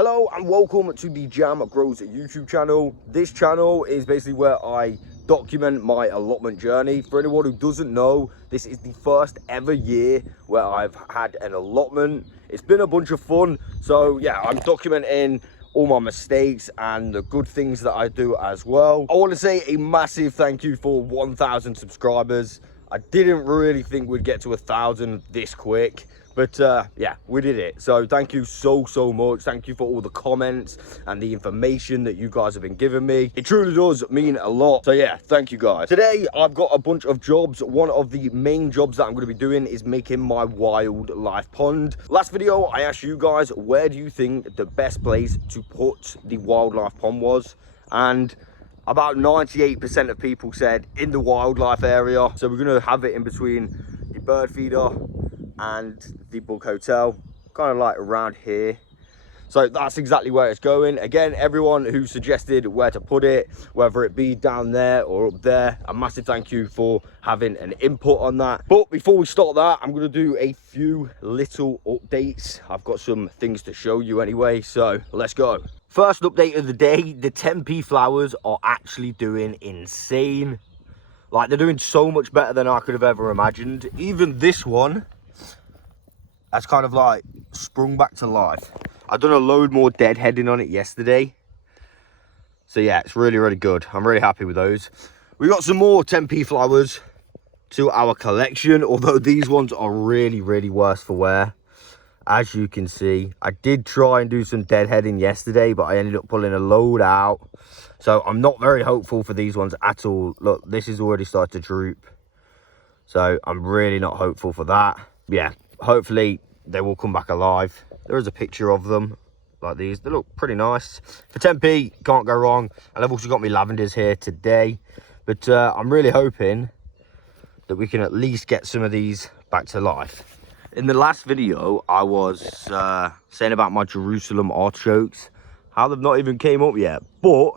Hello and welcome to the Jam Grows YouTube channel. This channel is basically where I document my allotment journey. For anyone who doesn't know, this is the first ever year where I've had an allotment. It's been a bunch of fun. So yeah, I'm documenting all my mistakes and the good things that I do as well. I want to say a massive thank you for 1,000 subscribers. I didn't really think we'd get to 1,000 this quick. But yeah, we did it. So thank you so much. Thank you for all the comments and the information that you guys have been giving me. It truly does mean a lot. So yeah, thank you guys. Today, I've got a bunch of jobs. One of the main jobs that I'm going to be doing is making my wildlife pond. Last video, I asked you guys, where do you think the best place to put the wildlife pond was? And about 98% of people said in the wildlife area. So we're going to have it in between the bird feeder and the bug hotel, kind of like around here. So that's exactly where it's going. Again, everyone who suggested where to put it, whether it be down there or up there, a massive thank you for having an input on that. But before we start that, I'm going to do a few little updates. I've got some things to show you anyway, so let's go. First update of the day, the 10p flowers are actually doing insane. Like, they're doing so much better than I could have ever imagined. Even this one has kind of like sprung back to life. I've done a load more deadheading on it yesterday. So yeah, it's really good. I'm really happy with those. We got some more 10p flowers to our collection, although these ones are really worse for wear. As you can see, I did try and do some deadheading yesterday, but I ended up pulling a load out. So I'm not very hopeful for these ones at all. Look, this is already started to droop. So I'm really not hopeful for that. Yeah, hopefully they will come back alive. There is a picture of them like these. They look pretty nice. For 10p, can't go wrong. And I've also got my lavenders here today. But I'm really hoping that we can at least get some of these back to life. In the last video, I was saying about my Jerusalem artichokes, how they've not even came up yet. But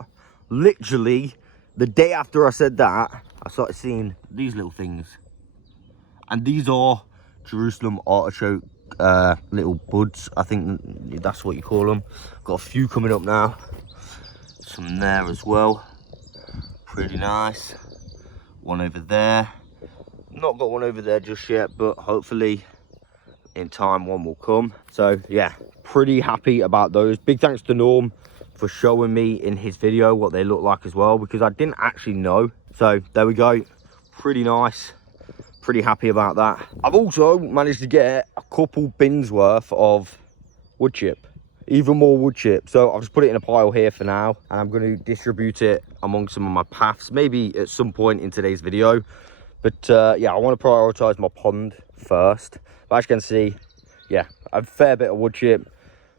literally, the day after I said that, I started seeing these little things. And these are Jerusalem artichoke little buds. I think that's what you call them. Got a few coming up now. Some there as well. Pretty nice. One over there. Not got one over there just yet, but hopefully in time one will come. So yeah, pretty happy about those. Big thanks to Norm for showing me in his video what they look like as well, because I didn't actually know. So there we go, pretty nice. Pretty happy about that. I've also managed to get a couple bins worth of wood chip, even more wood chip. So I've just put it in a pile here for now, and I'm going to distribute it among some of my paths, maybe at some point in today's video. But yeah, I want to prioritize my pond first. But as you can see, yeah, a fair bit of wood chip.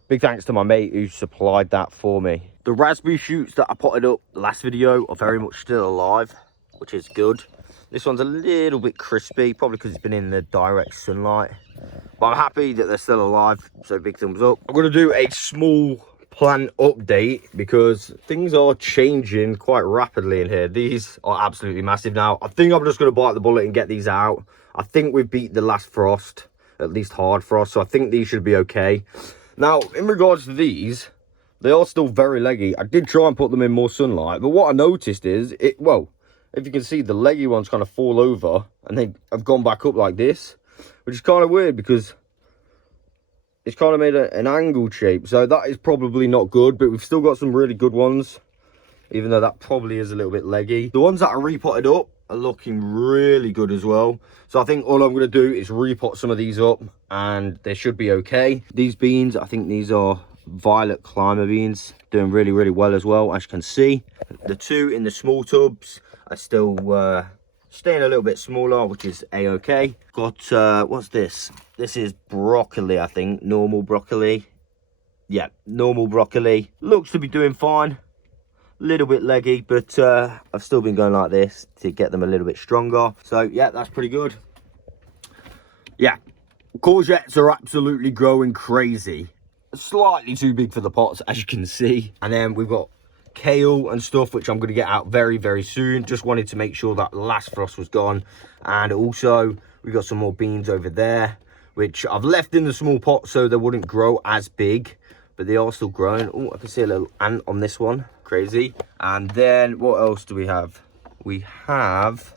Big thanks to my mate who supplied that for me. The raspberry shoots that I potted up last video are very much still alive, which is good. This one's a little bit crispy, probably because it's been in the direct sunlight. But I'm happy that they're still alive, so big thumbs up. I'm going to do a small plant update because things are changing quite rapidly in here. These are absolutely massive now. I think I'm just going to bite the bullet and get these out. I think we've beat the last frost, at least hard frost, so I think these should be okay. Now, in regards to these, they are still very leggy. I did try and put them in more sunlight, but what I noticed is, well, if you can see, the leggy ones kind of fall over and they have gone back up like this, which is kind of weird because it's kind of made an angled shape. So that is probably not good, but we've still got some really good ones, even though that probably is a little bit leggy. The ones that are repotted up are looking really good as well. So I think all I'm going to do is repot some of these up and they should be okay. These beans, I think these are violet climber beans, doing really well as well. As you can see, the two in the small tubs are still staying a little bit smaller, which is a-okay. Got what's this? This is broccoli, I think. Normal broccoli. Yeah, normal broccoli. Looks to be doing fine. A little bit leggy, but I've still been going like this to get them a little bit stronger. So yeah, that's pretty good. Yeah, courgettes are absolutely growing crazy. Slightly too big for the pots, as you can see. And then we've got kale and stuff, which I'm going to get out very soon. Just wanted to make sure that last frost was gone. And also we got some more beans over there, which I've left in the small pot so they wouldn't grow as big. but they are still growing. Oh, I can see a little ant on this one. Crazy. And then what else do we have? We have,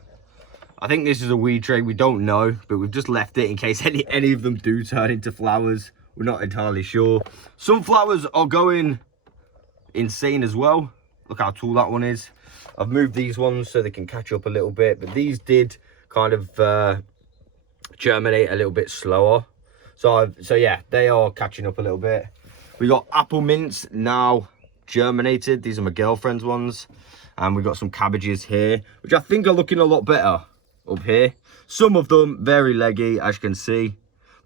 I think this is a weed tray. We don't know, but we've just left it in case any of them do turn into flowers. We're not entirely sure. Some flowers are going insane as well. Look how tall that one is. I've moved these ones so they can catch up a little bit, but these did kind of germinate a little bit slower. So yeah, they are catching up a little bit. We got apple mints now germinated. These are my girlfriend's ones. And we got some cabbages here, which I think are looking a lot better up here. Some of them very leggy, as you can see.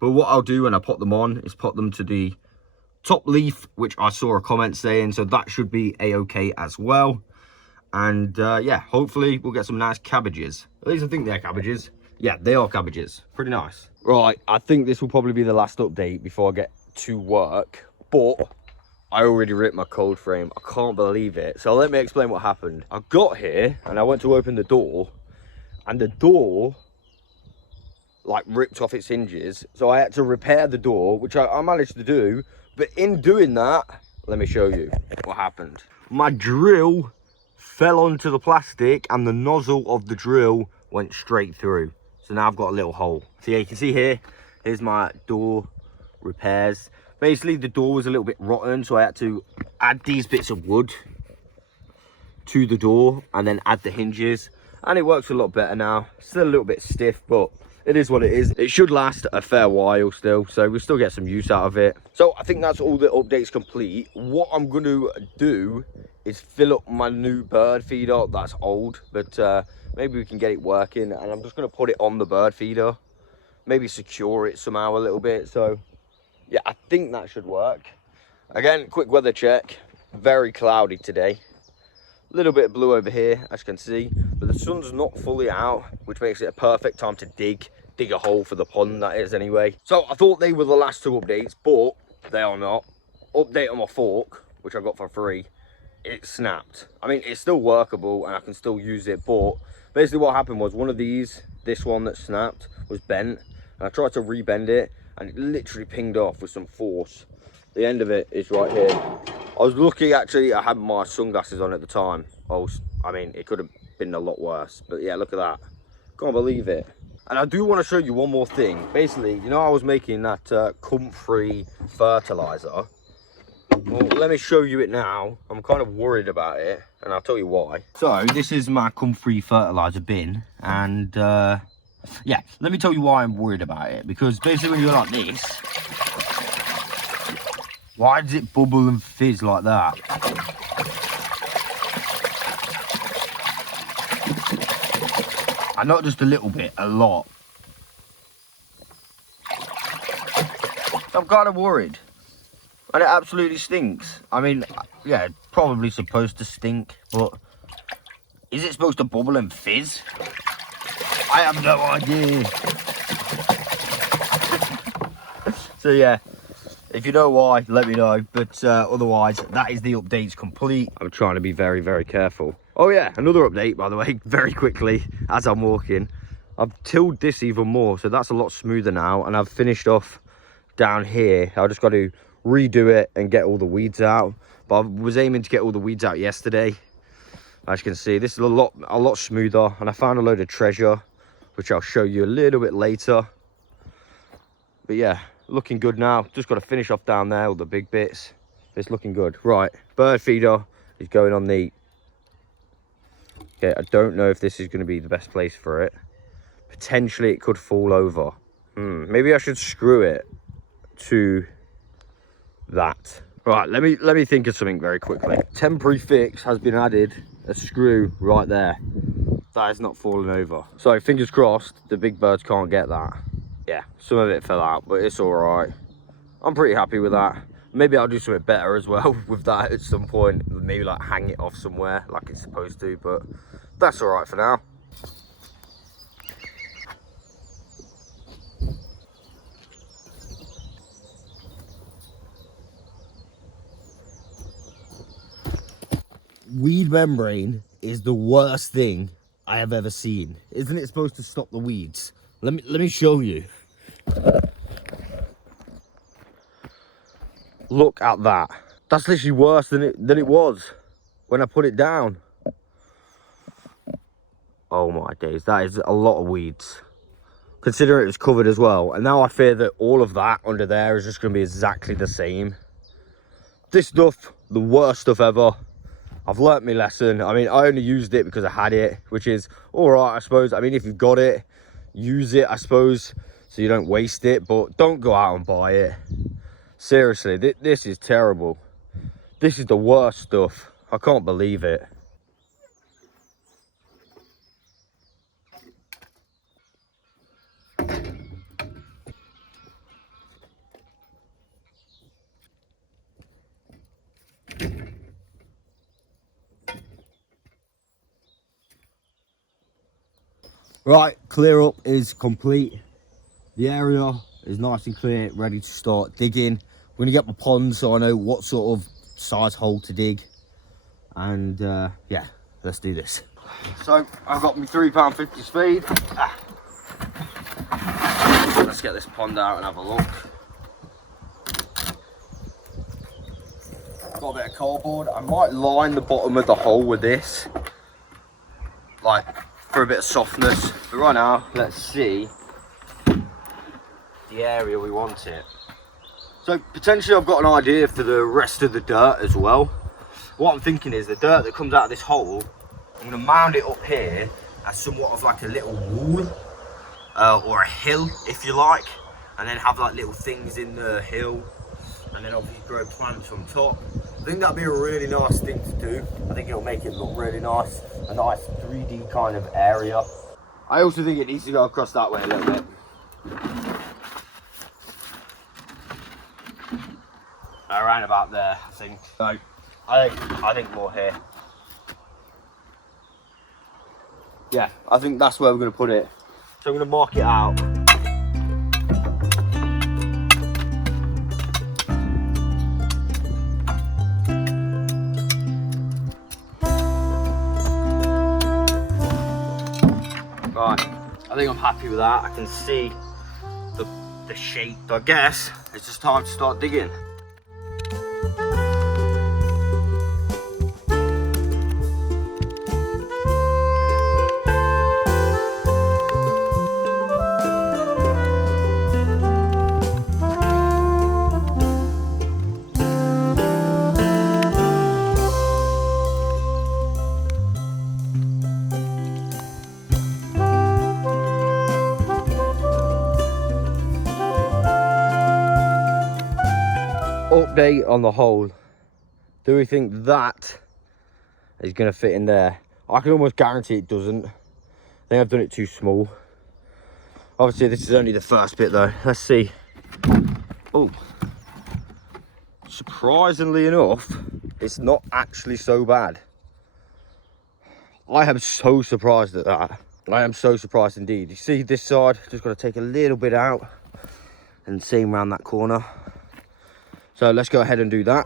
But what I'll do when I put them on is put them to the top leaf, which I saw a comment saying, so that should be a-okay as well. And yeah, hopefully we'll get some nice cabbages. At least I think they're cabbages. Yeah, they are cabbages. Pretty nice. Right, I think this will probably be the last update before I get to work. But I already ripped my cold frame. I can't believe it. So let me explain what happened. I got here and I went to open the door, and the door like ripped off its hinges. So I had to repair the door, which I managed to do. But in doing that, let me show you what happened. My drill fell onto the plastic and the nozzle of the drill went straight through. So now I've got a little hole. So yeah, you can see here's my door repairs. Basically the door was a little bit rotten, so I had to add these bits of wood to the door and then add the hinges, and it works a lot better now. Still a little bit stiff, but it is what it is. It should last a fair while still, so we'll still get some use out of it. So I think that's all the updates complete. What I'm going to do is fill up my new bird feeder that's old, but maybe we can get it working, and I'm just going to put it on the bird feeder, maybe secure it somehow a little bit. So yeah, I think that should work. Again, quick weather check. Very cloudy today. A little bit of blue over here, as you can see, but the sun's not fully out, which makes it a perfect time to dig a hole for the pond, that is anyway. So I thought they were the last two updates, but they are not. Update on my fork, which I got for free, it snapped. I mean, it's still workable and I can still use it, but basically what happened was one of these, this one that snapped, was bent, and I tried to rebend it and it literally pinged off with some force. The end of it is right here. I was lucky, actually, I had my sunglasses on at the time. I mean, it could have been a lot worse, but yeah, look at that. Can't believe it. And I do want to show you one more thing. Basically, you know, I was making that comfrey fertilizer. Well, let me show you it now. I'm kind of worried about it, and I'll tell you why. So this is my comfrey fertilizer bin, and yeah, let me tell you why I'm worried about it. Because basically when you go like this, why does it bubble and fizz like that? And not just a little bit, a lot. I'm kind of worried. And it absolutely stinks. I mean, yeah, it's probably supposed to stink, but is it supposed to bubble and fizz? I have no idea. So yeah, if you know why, let me know. But otherwise, that is the updates complete. I'm trying to be very, very careful. Oh yeah, another update, by the way, very quickly, as I'm walking. I've tilled this even more, so that's a lot smoother now. And I've finished off down here. I just got to redo it and get all the weeds out. But I was aiming to get all the weeds out yesterday. As you can see, this is a lot smoother. And I found a load of treasure, which I'll show you a little bit later. But yeah, looking good now. Just got to finish off down there, all the big bits. It's looking good. Right, bird feeder is going on the... Okay, I don't know if this is going to be the best place for it. Potentially it could fall over. Maybe I should screw it to that. Right, let me think of something very quickly. Temporary fix has been added, a screw right there. That is not falling over. So fingers crossed the big birds can't get that. Yeah, some of it fell out, but it's all right. I'm pretty happy with that. Maybe I'll do something better as well with that at some point. Maybe like hang it off somewhere like it's supposed to, but that's all right for now. Weed membrane is the worst thing I have ever seen. Isn't it supposed to stop the weeds? Let me show you. Look at that. That's literally worse than it was when I put it down. Oh my days, that is a lot of weeds. Considering it was covered as well. And now I fear that all of that under there is just going to be exactly the same. This stuff, the worst stuff ever. I've learnt my lesson. I mean, I only used it because I had it, which is all right, I suppose. I mean, if you've got it, use it, I suppose, so you don't waste it. But don't go out and buy it. Seriously, this is terrible. This is the worst stuff. I can't believe it. Right, clear up is complete. The area is nice and clear, ready to start digging. I'm going to get my pond so I know what sort of size hole to dig. And yeah, let's do this. So I've got my £3.50 spade. Let's get this pond out and have a look. Got a bit of cardboard. I might line the bottom of the hole with this, like for a bit of softness. But right now, let's see the area we want it. So potentially I've got an idea for the rest of the dirt as well. What I'm thinking is the dirt that comes out of this hole, I'm going to mound it up here as somewhat of like a little wall or a hill, if you like, and then have like little things in the hill, and then obviously grow plants on top. I think that'd be a really nice thing to do. I think it'll make it look really nice, a nice 3D kind of area. I also think it needs to go across that way a little bit. Around about there, I think. So I think more here. Yeah, I think that's where we're going to put it. So I'm going to mark it out. Right, I think I'm happy with that. I can see the shape. So I guess it's just time to start digging. Update on the hole. Do we think that is going to fit in there? I can almost guarantee it doesn't. I think I've done it too small. Obviously this is only the first bit though. Let's see. Oh, surprisingly enough, it's not actually so bad. I am so surprised at that. I am so surprised indeed. You see this side, just got to take a little bit out, and same around that corner. So let's go ahead and do that.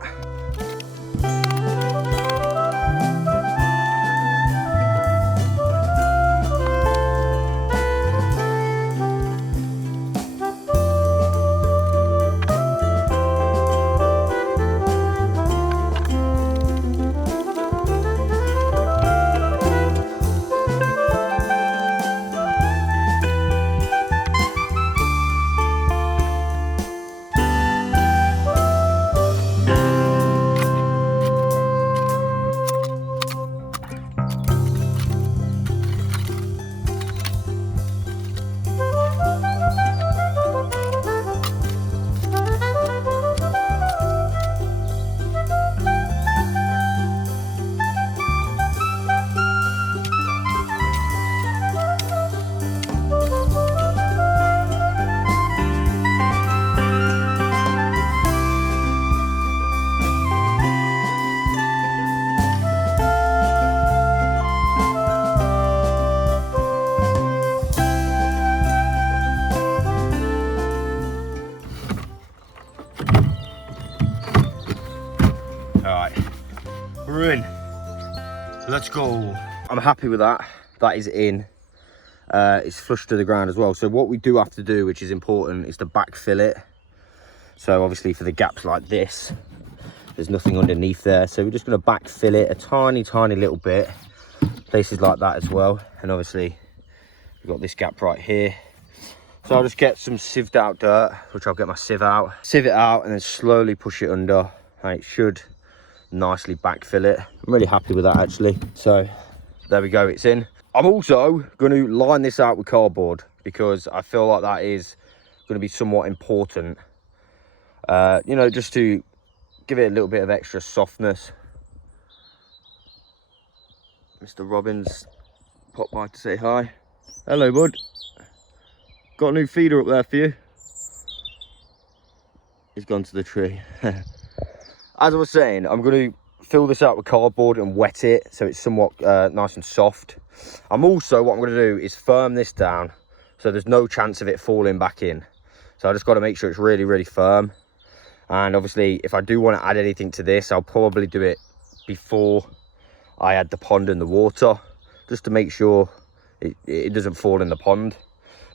We're in. Let's go. I'm happy with that. That is in. It's flush to the ground as well. So what we do have to do, which is important, is to backfill it. So obviously for the gaps like this, there's nothing underneath there. So we're just going to backfill it a tiny little bit. Places like that as well. And obviously we've got this gap right here. So I'll just get some sieved out dirt, which I'll get my sieve out. Sieve it out and then slowly push it under. And it should nicely backfill it. I'm really happy with that actually. So there we go, it's in. I'm also going to line this out with cardboard because I feel like that is going to be somewhat important. You know, just to give it a little bit of extra softness. Mr. Robbins popped by to say hi. Hello, bud. Got a new feeder up there for you. He's gone to the tree. As I was saying, I'm going to fill this out with cardboard and wet it so it's somewhat nice and soft. What I'm going to do is firm this down so there's no chance of it falling back in. So I just got to make sure it's really firm. And obviously, if I do want to add anything to this, I'll probably do it before I add the pond and the water, just to make sure it doesn't fall in the pond.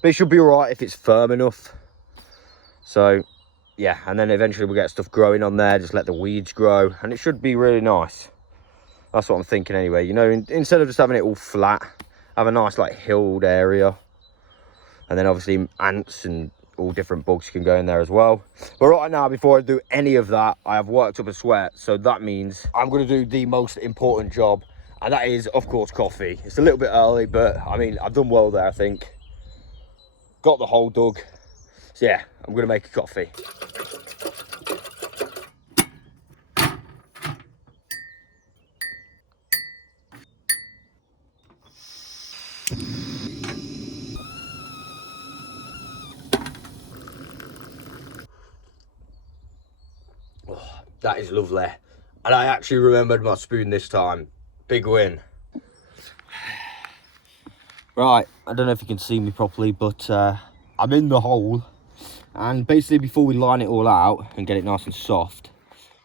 But it should be all right if it's firm enough. So yeah, and then eventually we'll get stuff growing on there, just let the weeds grow, and it should be really nice. That's what I'm thinking anyway. You know, instead of just having it all flat, have a nice like hilled area. And then obviously ants and all different bugs can go in there as well. But right now, before I do any of that, I have worked up a sweat. So that means I'm going to do the most important job. And that is, of course, coffee. It's a little bit early, but I mean, I've done well there, I think. Got the hole dug. So yeah, I'm going to make a coffee. Oh, that is lovely. And I actually remembered my spoon this time. Big win. Right, I don't know if you can see me properly, but I'm in the hole. And basically, before we line it all out and get it nice and soft,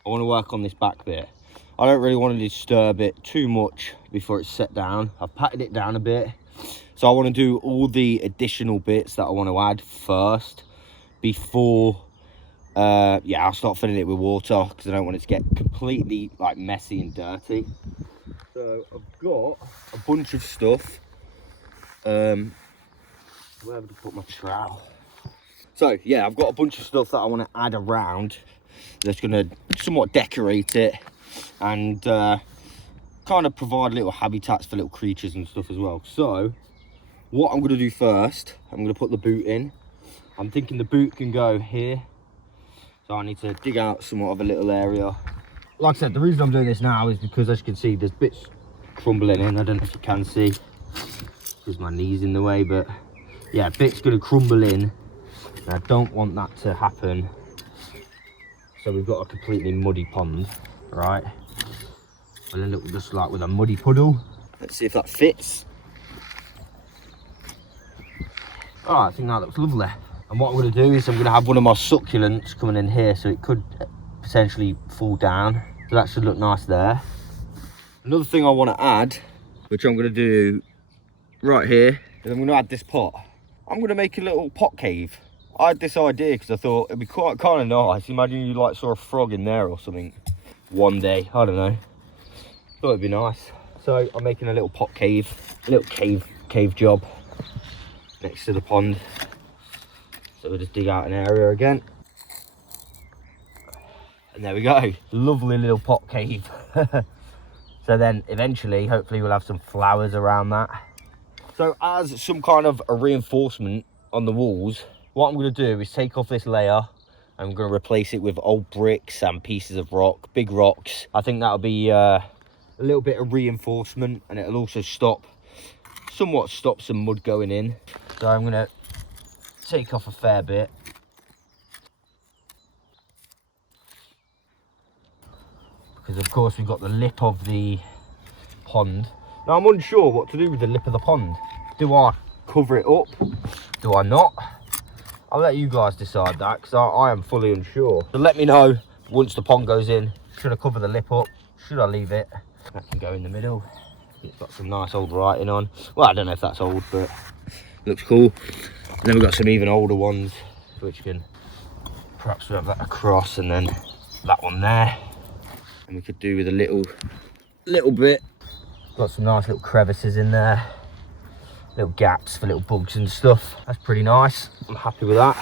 I want to work on this back bit. I don't really want to disturb it too much before it's set down. I've patted it down a bit. So I want to do all the additional bits that I want to add first before, yeah, I'll start filling it with water because I don't want it to get completely like messy and dirty. So I've got a bunch of stuff. Where would I put my trowel? So yeah, I've got a bunch of stuff that I want to add around that's going to somewhat decorate it and kind of provide little habitats for little creatures and stuff as well. So what I'm going to do first, I'm going to put the boot in. I'm thinking the boot can go here, so I need to dig out somewhat of a little area. Like I said, the reason I'm doing this now is because, as you can see, there's bits crumbling in. I don't know if you can see because my knee's in the way, but yeah, bits going to crumble in, and I don't want that to happen. So we've got a completely muddy pond, right? We'll end up just like with a muddy puddle. Let's see if that fits. Oh, I think that looks lovely. And what I'm going to do is I'm going to have one of my succulents coming in here, so it could potentially fall down. So that should look nice there. Another thing I want to add, which I'm going to do right here, is I'm going to add this pot. I'm going to make a little pot cave. I had this idea because I thought it'd be quite kind of nice. Imagine you like saw a frog in there or something one day. I don't know. Thought it'd be nice. So I'm making a little pot cave, a little cave job next to the pond. So we'll just dig out an area again. And there we go. Lovely little pot cave. So then eventually, hopefully we'll have some flowers around that. So as some kind of a reinforcement on the walls, what I'm going to do is take off this layer. I'm going to replace it with old bricks and pieces of rock, big rocks. I think that'll be a little bit of reinforcement, and it'll also somewhat stop some mud going in. So I'm going to take off a fair bit. Because of course we've got the lip of the pond. Now I'm unsure what to do with the lip of the pond. Do I cover it up? Do I not? I'll let you guys decide that, because I am fully unsure. So let me know once the pond goes in. Should I cover the lip up? Should I leave it? That can go in the middle. It's got some nice old writing on. Well, I don't know if that's old, but it looks cool. And then we've got some even older ones, which can perhaps we have that across and then that one there. And we could do with a little bit. Got some nice little crevices in there. Little gaps for little bugs and stuff. That's pretty nice. I'm happy with that.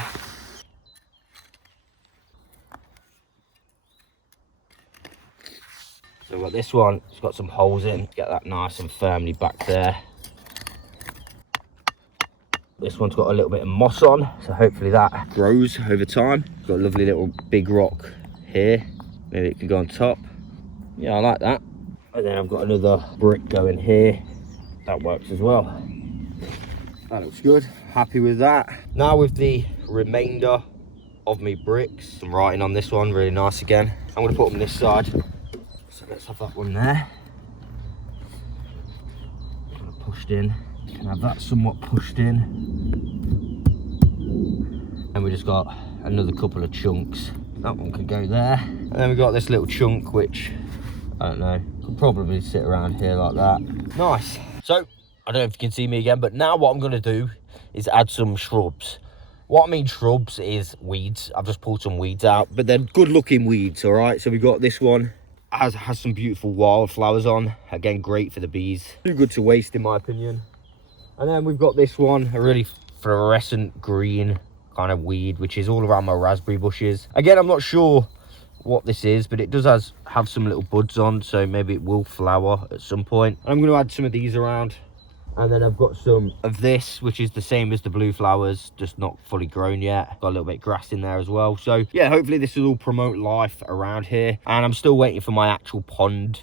So we've got this one, it's got some holes in, get that nice and firmly back there. This one's got a little bit of moss on, so hopefully that grows over time. Got a lovely little big rock here, maybe it can go on top. Yeah, I like that. And then I've got another brick going here, that works as well. That looks good, happy with that. Now with the remainder of me bricks, some writing on this one, really nice again. I'm gonna put them this side. So let's have that one there. Pushed in. Can have that somewhat pushed in. And we just got another couple of chunks. That one could go there. And then we got this little chunk which, I don't know, could probably sit around here like that. Nice. So, I don't know if you can see me again, but now what I'm gonna do is add some shrubs. What I mean shrubs is weeds. I've just pulled some weeds out, but they're good looking weeds, all right? So we got this one. Has some beautiful wildflowers on. Again, great for the bees. Too good to waste in my opinion. And then we've got this one, a really fluorescent green kind of weed, which is all around my raspberry bushes. Again, I'm not sure what this is, but it does have some little buds on, so maybe it will flower at some point. I'm going to add some of these around. And then I've got some of this, which is the same as the blue flowers, just not fully grown yet. Got a little bit of grass in there as well. So yeah, hopefully this will all promote life around here. And I'm still waiting for my actual pond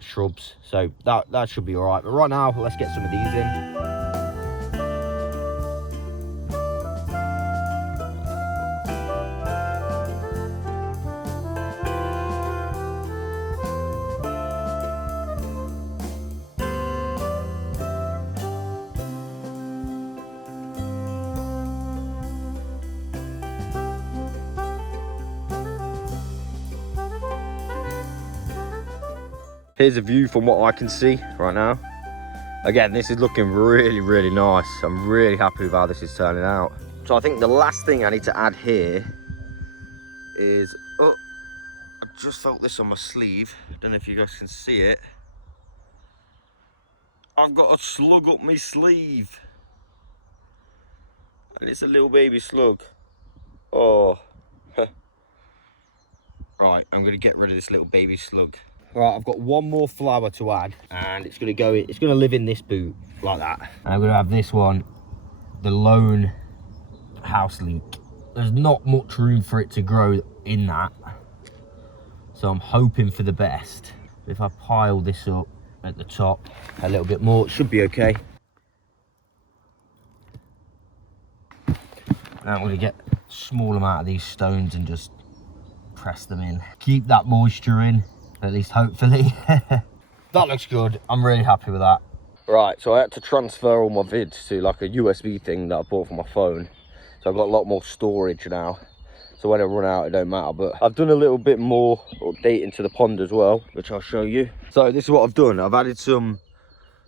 shrubs. So that should be all right. But right now, let's get some of these in. Here's a view from what I can see right now. Again, this is looking really, really nice. I'm really happy with how this is turning out. So I think the last thing I need to add here is, oh, I just felt this on my sleeve. I don't know if you guys can see it. I've got a slug up my sleeve. And it's a little baby slug. Oh. Right, I'm gonna get rid of this little baby slug. Right, I've got one more flower to add, and it's gonna live in this boot like that. And I'm gonna have this one, the lone house leek. There's not much room for it to grow in that, so I'm hoping for the best. If I pile this up at the top a little bit more, it should be okay. Now I'm gonna get a small amount of these stones and just press them in. Keep that moisture in. At least hopefully. That looks good. I'm really happy with that. Right, so I had to transfer all my vids to like a USB thing that I bought for my phone. So I've got a lot more storage now. So when I run out, it don't matter. But I've done a little bit more updating to the pond as well, which I'll show you. So this is what I've done. I've added some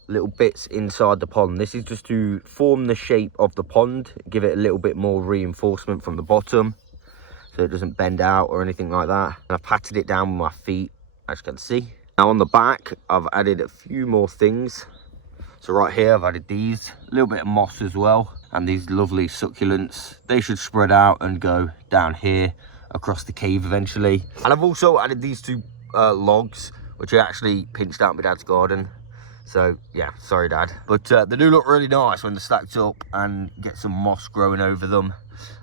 little bits inside the pond. This is just to form the shape of the pond, give it a little bit more reinforcement from the bottom, so it doesn't bend out or anything like that. And I patted it down with my feet, as you can see. Now on the back, I've added a few more things. So right here, I've added these, a little bit of moss as well, and these lovely succulents. They should spread out and go down here across the cave eventually. And I've also added these two logs, which I actually pinched out in my dad's garden. So yeah, sorry Dad. But they do look really nice when they're stacked up and get some moss growing over them.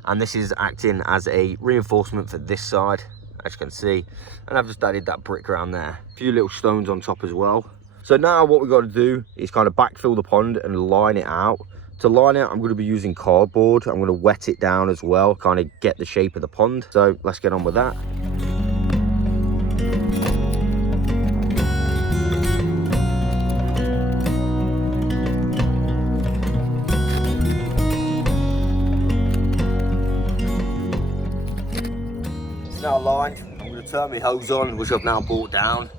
And this is acting as a reinforcement for this side, as you can see. And I've just added that brick around there. A few little stones on top as well. So now what we've got to do is kind of backfill the pond and line it out. To line it, I'm going to be using cardboard. I'm going to wet it down as well, kind of get the shape of the pond. So let's get on with that. It's now lined. I'm going to turn my hose on, which I've now brought down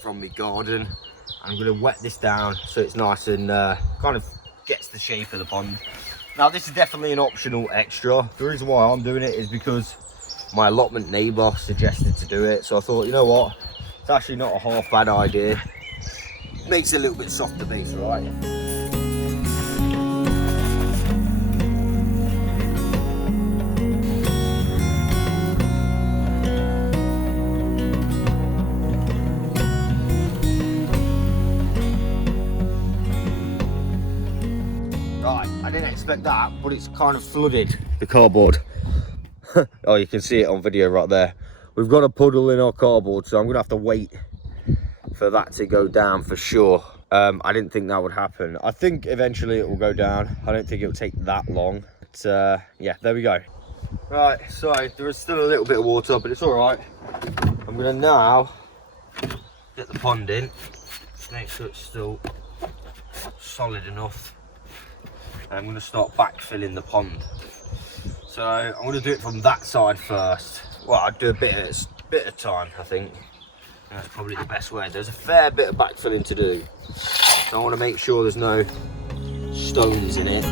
from my garden. I'm going to wet this down so it's nice and kind of gets the shape of the pond. Now this is definitely an optional extra. The reason why I'm doing it is because my allotment neighbour suggested to do it, so I thought, you know what, it's actually not a half bad idea. Makes it a little bit softer base, right? Right, I didn't expect that, but it's kind of flooded the cardboard. Oh, you can see it on video right there. We've got a puddle in our cardboard, so I'm gonna have to wait for that to go down for sure. I didn't think that would happen. I think eventually it will go down. I don't think it will take that long. But yeah, there we go. Right, so there is still a little bit of water, but it's all right. I'm gonna now get the pond in, make sure it's still solid enough. And I'm gonna start backfilling the pond. So I'm going to do it from that side first. Well, I'll do a bit at a time, I think. That's probably the best way. There's a fair bit of backfilling to do. So I want to make sure there's no stones in it.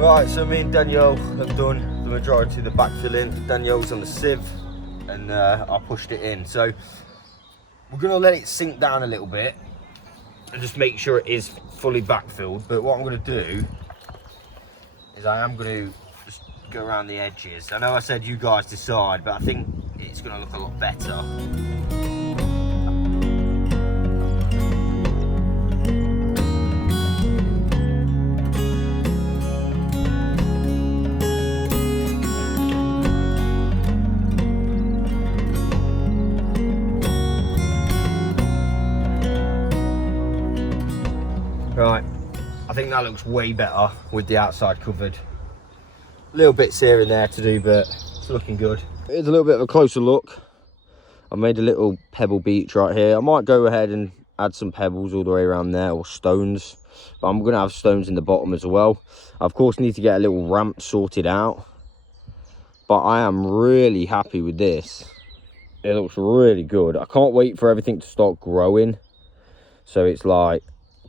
Right, so me and Danielle have done the majority of the backfilling. Danielle's on the sieve and I pushed it in. So we're going to let it sink down a little bit and just make sure it is fully backfilled. But what I'm going to do is I am going to just go around the edges. I know I said you guys decide, but I think it's going to look a lot better. Right, I think that looks way better with the outside covered. Little bits here and there to do, but it's looking good. Here's a little bit of a closer look. I made a little pebble beach right here. I might go ahead and add some pebbles all the way around there, or stones, but I'm gonna have stones in the bottom as well. I of course need to get a little ramp sorted out, but I am really happy with this. It looks really good. I can't wait for everything to start growing, so it's like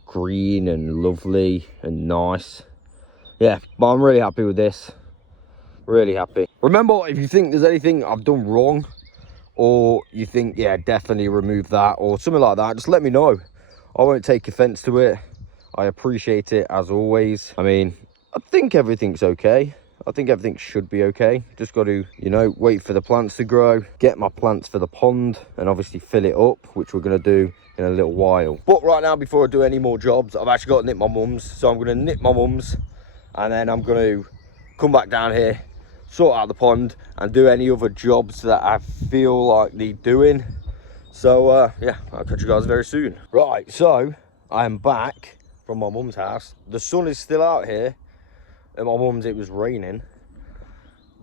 green and lovely and nice. Yeah, but I'm really happy with this. Really happy. Remember, if you think there's anything I've done wrong, or you think, yeah, definitely remove that or something like that, just let me know. I won't take offense to it. I appreciate it as always. I mean, I think everything's okay. I think everything should be okay. Just got to, you know, wait for the plants to grow, get my plants for the pond, and obviously fill it up, which we're going to do in a little while. But right now, before I do any more jobs, I've actually got to nip my mum's. So I'm going to nip my mum's, and then I'm going to come back down here, sort out the pond, and do any other jobs that I feel like need doing. So yeah, I'll catch you guys very soon. Right, so I am back from my mum's house. The sun is still out here. At my mum's it was raining,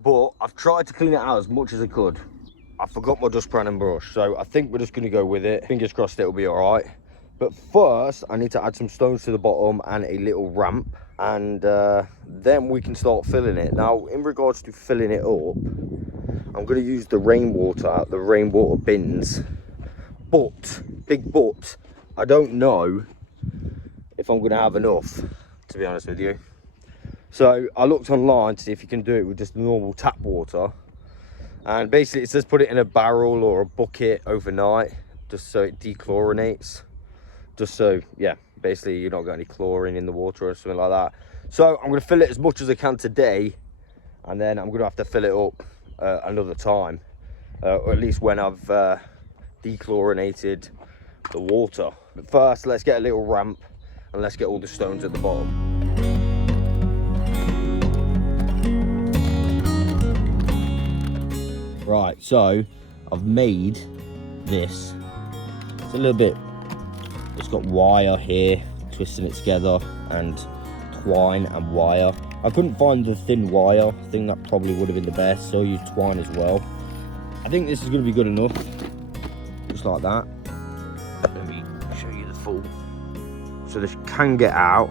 but I've tried to clean it out as much as I could. I forgot my dustpan and brush, so I think we're just going to go with it. Fingers crossed it'll be all right. But first I need to add some stones to the bottom and a little ramp, and then we can start filling it. Now, in regards to filling it up, I'm going to use the rainwater bins, but big but, I don't know if I'm going to have enough, to be honest with you. So I looked online to see if you can do it with just normal tap water, and basically it says put it in a barrel or a bucket overnight, just so it dechlorinates, just so, yeah, basically you're not got any chlorine in the water or something like that. So I'm going to fill it as much as I can today, and then I'm going to have to fill it up another time, or at least when I've dechlorinated the water. But first, let's get a little ramp and let's get all the stones at the bottom. Right, so I've made this. It's a little bit, it's got wire here twisting it together, and twine and wire. I couldn't find the thin wire. I think that probably would have been the best, so I used twine as well. I think this is going to be good enough. Just like that. Let me show you the full. So this can get out.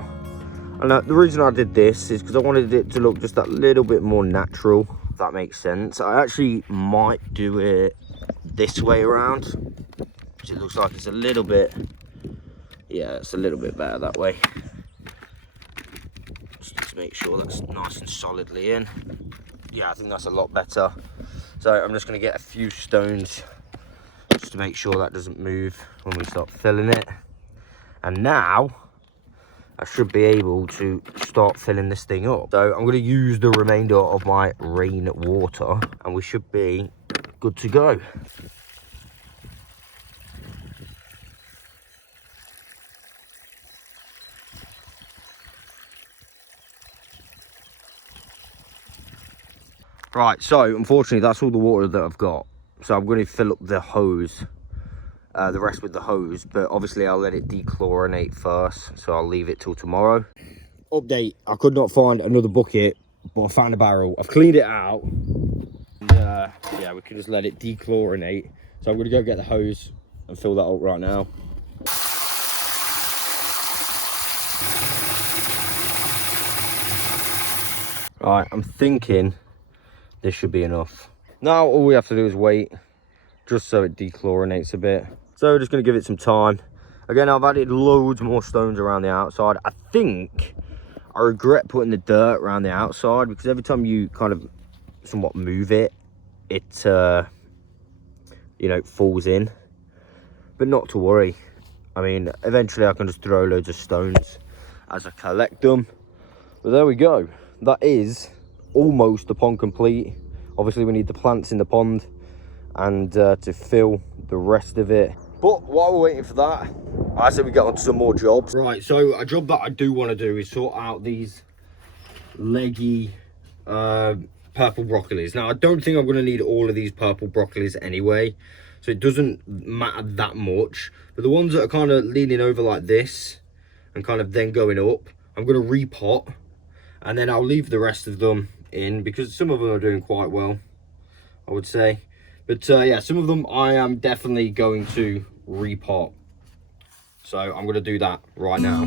And the reason I did this is because I wanted it to look just that little bit more natural, if that makes sense. I actually might do it this way around, which it looks like it's a little bit, yeah, it's a little bit better that way. Just to make sure that's nice and solidly in. Yeah, I think that's a lot better. So I'm just going to get a few stones just to make sure that doesn't move when we start filling it. And now I should be able to start filling this thing up. So I'm going to use the remainder of my rain water and we should be good to go. Right, so unfortunately that's all the water that I've got. So I'm going to fill up the hose, the rest with the hose, but obviously I'll let it dechlorinate first, so I'll leave it till tomorrow. Update, I could not find another bucket, but I found a barrel. I've cleaned it out. And, yeah, we can just let it dechlorinate. So I'm going to go get the hose and fill that up right now. Right, I'm thinking this should be enough. Now all we have to do is wait, just so it dechlorinates a bit. So we're just going to give it some time. Again, I've added loads more stones around the outside. I think I regret putting the dirt around the outside, because every time you kind of somewhat move it, it you know, falls in. But not to worry. I mean, eventually I can just throw loads of stones as I collect them. But there we go. That is almost the pond complete. Obviously we need the plants in the pond and to fill the rest of it. But while we're waiting for that, I said we get on to some more jobs. Right, so a job that I do want to do is sort out these leggy purple broccolis. Now I don't think I'm going to need all of these purple broccolis anyway, so it doesn't matter that much. But the ones that are kind of leaning over like this and kind of then going up, I'm going to repot, and then I'll leave the rest of them in, because some of them are doing quite well, I would say. But yeah, some of them I am definitely going to repot, so I'm going to do that right now.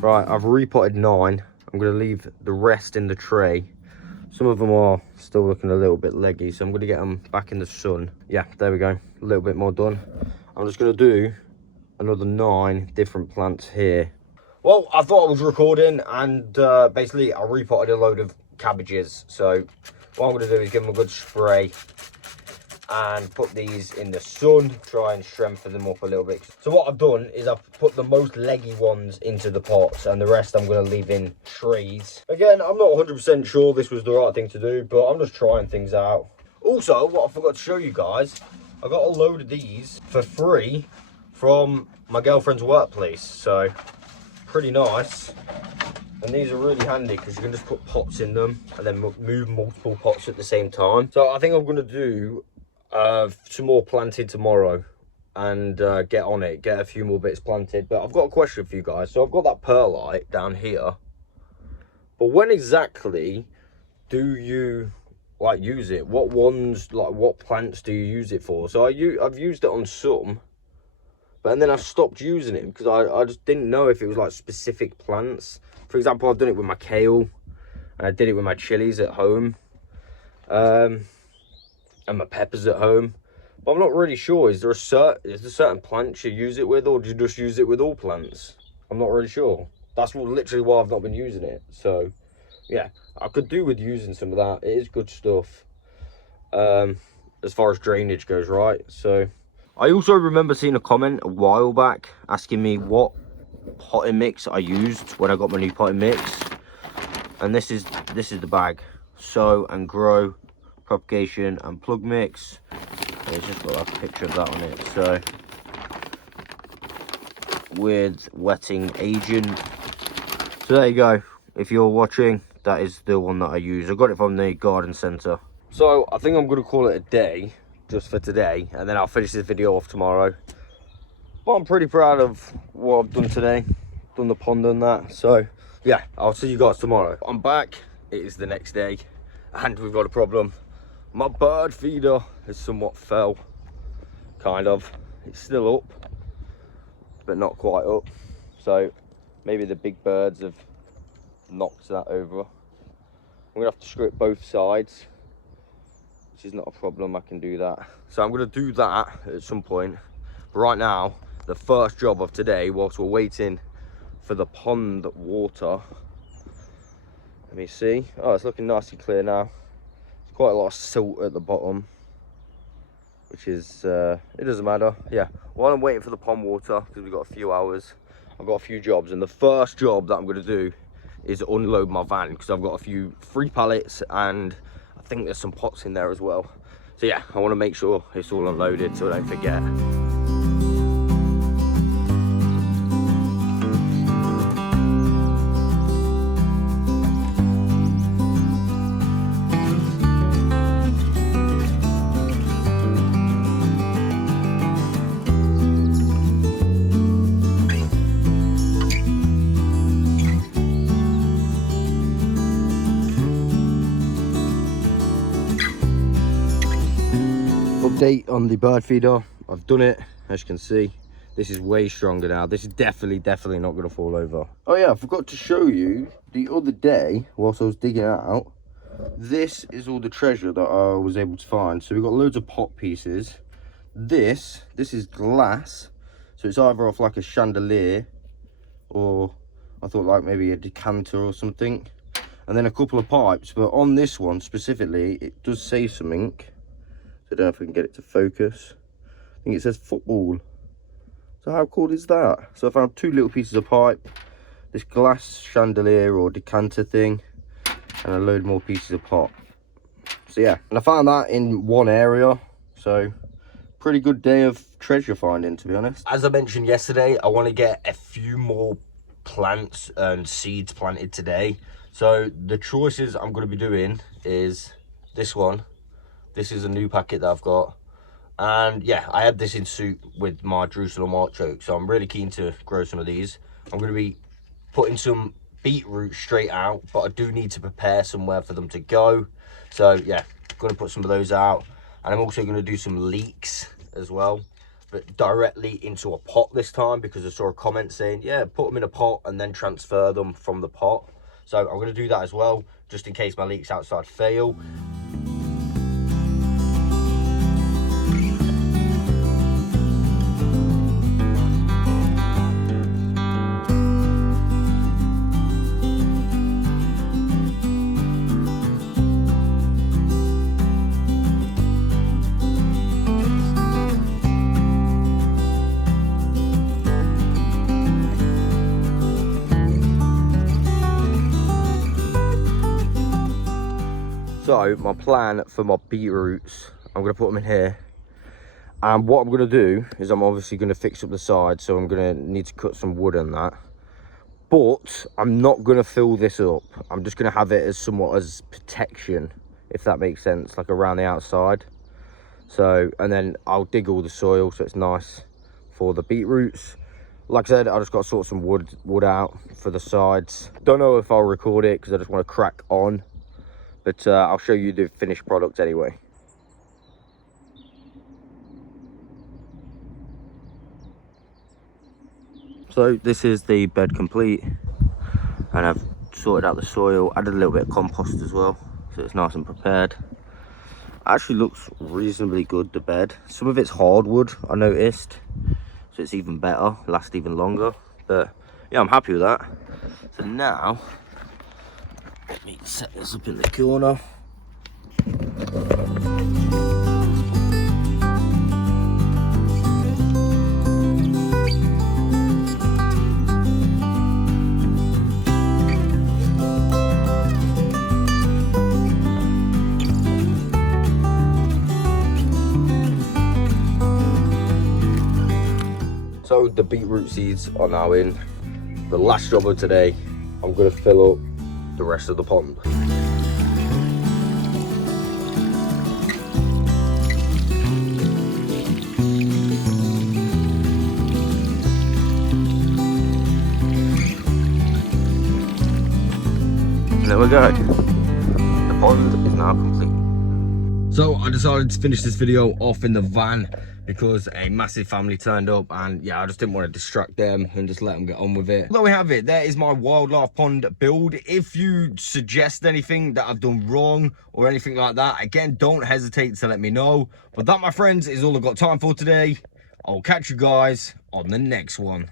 Right, I've repotted 9. I'm going to leave the rest in the tray. Some of them are still looking a little bit leggy, so I'm going to get them back in the sun. Yeah, there we go. A little bit more done. I'm just going to do another 9 different plants here. Well, I thought I was recording, and basically I repotted a load of cabbages. So what I'm going to do is give them a good spray and put these in the sun, try and strengthen them up a little bit. So what I've done is I've put the most leggy ones into the pots, and the rest I'm going to leave in trays. Again, I'm not 100% sure this was the right thing to do, but I'm just trying things out. Also, what I forgot to show you guys, I got a load of these for free from my girlfriend's workplace, so pretty nice. And these are really handy because you can just put pots in them and then move multiple pots at the same time. So I think I'm going to do some more planted tomorrow and get on it, get a few more bits planted. But I've got a question for you guys. So I've got that perlite down here, but when exactly do you like use it? What ones, like what plants do you use it for? So I've used it on some, but then I've stopped using it because I just didn't know if it was like specific plants. For example, I've done it with my kale, and I did it with my chilies at home, and my peppers at home. But I'm not really sure. Is there certain plants you use it with, or do you just use it with all plants? I'm not really sure. That's literally why I've not been using it. So yeah, I could do with using some of that. It is good stuff as far as drainage goes, right? So I also remember seeing a comment a while back asking me what potting mix I used when I got my new potting mix, and this is the bag: Sow and Grow propagation and plug mix. And it's just got a picture of that on it. So with wetting agent. So there you go. If you're watching, that is the one that I use. I got it from the garden centre. So I think I'm going to call it a day just for today, and then I'll finish this video off tomorrow. But I'm pretty proud of what I've done today. Done the pond and that. So yeah, I'll see you guys tomorrow. I'm back. It is the next day, and we've got a problem. My bird feeder has somewhat fell. Kind of. It's still up, but not quite up. So maybe the big birds have knocked that over. I'm gonna have to strip both sides, which is not a problem. I can do that. So I'm gonna do that at some point. But right now, the first job of today, whilst we're waiting for the pond water. Let me see. Oh, it's looking nice and clear now. There's quite a lot of silt at the bottom, which is, it doesn't matter. Yeah, while I'm waiting for the pond water, because we've got a few hours, I've got a few jobs. And the first job that I'm going to do is unload my van, because I've got a few free pallets and I think there's some pots in there as well. So yeah, I want to make sure it's all unloaded so I don't forget. Update on the bird feeder. I've done it, as you can see. This is way stronger now. This is definitely not going to fall over. Oh yeah, I forgot to show you the other day whilst I was digging it out. This is all the treasure that I was able to find. So we've got loads of pot pieces. This is glass, so it's either off like a chandelier, or I thought like maybe a decanter or something, and then a couple of pipes. But on this one specifically, it does say something. I don't know if we can get it to focus. I think it says football. So how cool is that? So I found two little pieces of pipe, this glass chandelier or decanter thing, and a load more pieces of pot. So yeah, and I found that in one area. So pretty good day of treasure finding, to be honest. As I mentioned yesterday, I want to get a few more plants and seeds planted today. So the choices I'm going to be doing is this one. This is a new packet that I've got, and yeah, I had this in soup with my Jerusalem artichoke, so I'm really keen to grow some of these. I'm going to be putting some beetroot straight out, but I do need to prepare somewhere for them to go. So yeah, going to put some of those out, and I'm also going to do some leeks as well, but directly into a pot this time, because I saw a comment saying, yeah, put them in a pot and then transfer them from the pot. So I'm going to do that as well, just in case my leeks outside fail. So my plan for my beetroots, I'm going to put them in here, and what I'm going to do is I'm obviously going to fix up the side, so I'm going to need to cut some wood on that, but I'm not going to fill this up. I'm just going to have it as somewhat as protection, if that makes sense, like around the outside. So, and then I'll dig all the soil so it's nice for the beetroots. Like I said, I just got to sort some wood out for the sides. Don't know if I'll record it because I just want to crack on. But I'll show you the finished product anyway. So this is the bed complete, and I've sorted out the soil, added a little bit of compost as well, so it's nice and prepared. Actually looks reasonably good, the bed. Some of it's hardwood, I noticed, so it's even better, lasts even longer. But yeah, I'm happy with that. So now, let me set this up in the corner. So the beetroot seeds are now in. The last job of today, I'm gonna fill up the rest of the pond. And there we go. The pond is now complete. So I decided to finish this video off in the van because a massive family turned up, and yeah, I just didn't want to distract them and just let them get on with it. There we have it. There is my wildlife pond build. If you suggest anything that I've done wrong or anything like that, again, don't hesitate to let me know. But that, my friends, is all I've got time for today. I'll catch you guys on the next one.